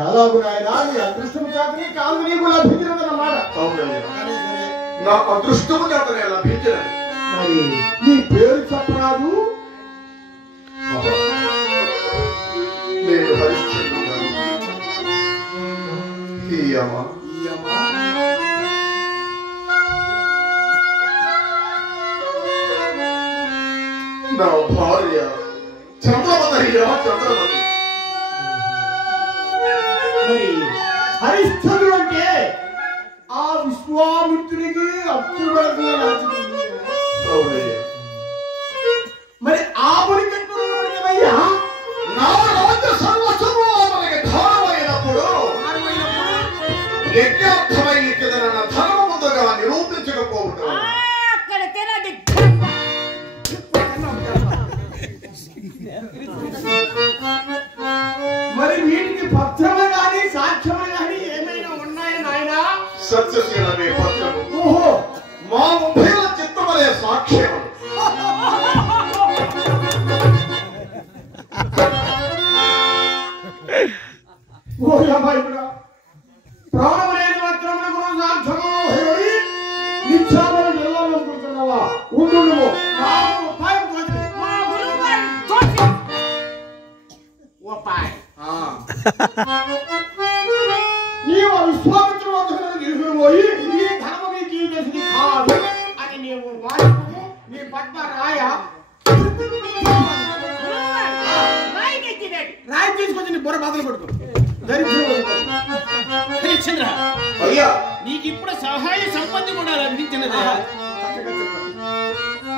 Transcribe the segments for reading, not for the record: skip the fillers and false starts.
ఎలాగు నాయనా నీ అదృష్టం చేతనే కాదు నీకు లభించినదన్నమాట. నా అదృష్టము చేతనే లభించినది. మరి నీ పేరు చెప్పరాదు? నేను హరిశ్చంద్రుడు. నా భార్య చంద్రమతి. మరి హరిశ్చంద్రుడు అంటే ఆ విశ్వామిత్రునికి అప్పుడు మరి ఆ బలికట్టుమయ్యా నా రాజ్య సర్వస్వము మనకి ధారమైనప్పుడు యజ్ఞార్థమై ఇచ్చిన ధనము ముందుగా నిరూపించకపోవటం. మరి వీటికి పత్రము గాని సాక్ష్యములు గాని ఏమైనా ఉన్నాయా నాయనా? సత్యశీలమే పత్రము. ఓహో, మా ఉభయ చిత్తమనే సాక్ష్యం. ఓ అమ్మాయిడా, ప్రాణము లేని మాత్రమే గురు సాక్ష్యము నిత్యామని నిలవాలనుకుంటున్నావా? ఉండు, నాకు ఉపాయం తోచింది. మా గురువు గారు తోచి ఉపాయం నీవు ఆ విశ్వామిత్రుడు వద్దకు తీసుకుపోయి ఈ ధర్మం నీకు ఈ చేసింది కాదు అని నీవు వాడుకు నీ పద్మ రాయి తీసుకొచ్చి నీ బుర్ర బదులు పడుకో. హరిశ్చంద్ర, అయ్యా నీకు ఇప్పుడు సహాయ సంపత్తి కూడా లభించినదా?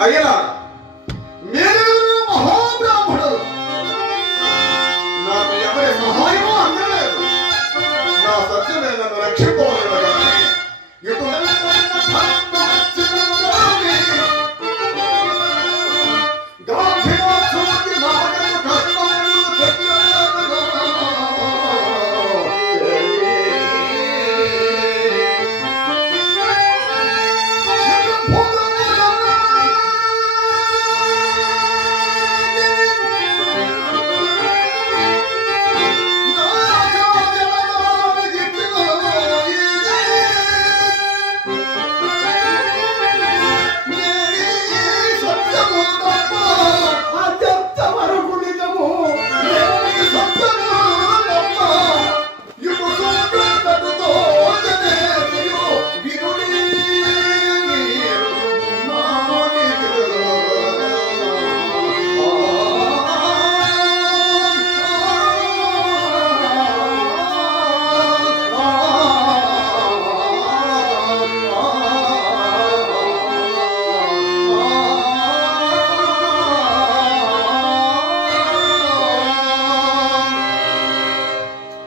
అయ్యా మీరు మహాబ్రాహ్మణుడు. నాకు ఎవరి సహాయమో అందలేదు. నా సత్యమే నన్ను రక్షింపలేదు.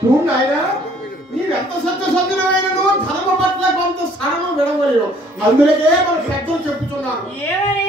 చూడు నాయనా, నీవెంత సత్యసంధులమైన ధర్మ పట్ల కొంత స్థానం విడవలేవు. అందుకే మన పెద్దలు చెప్పుతున్నారు. ఏమని?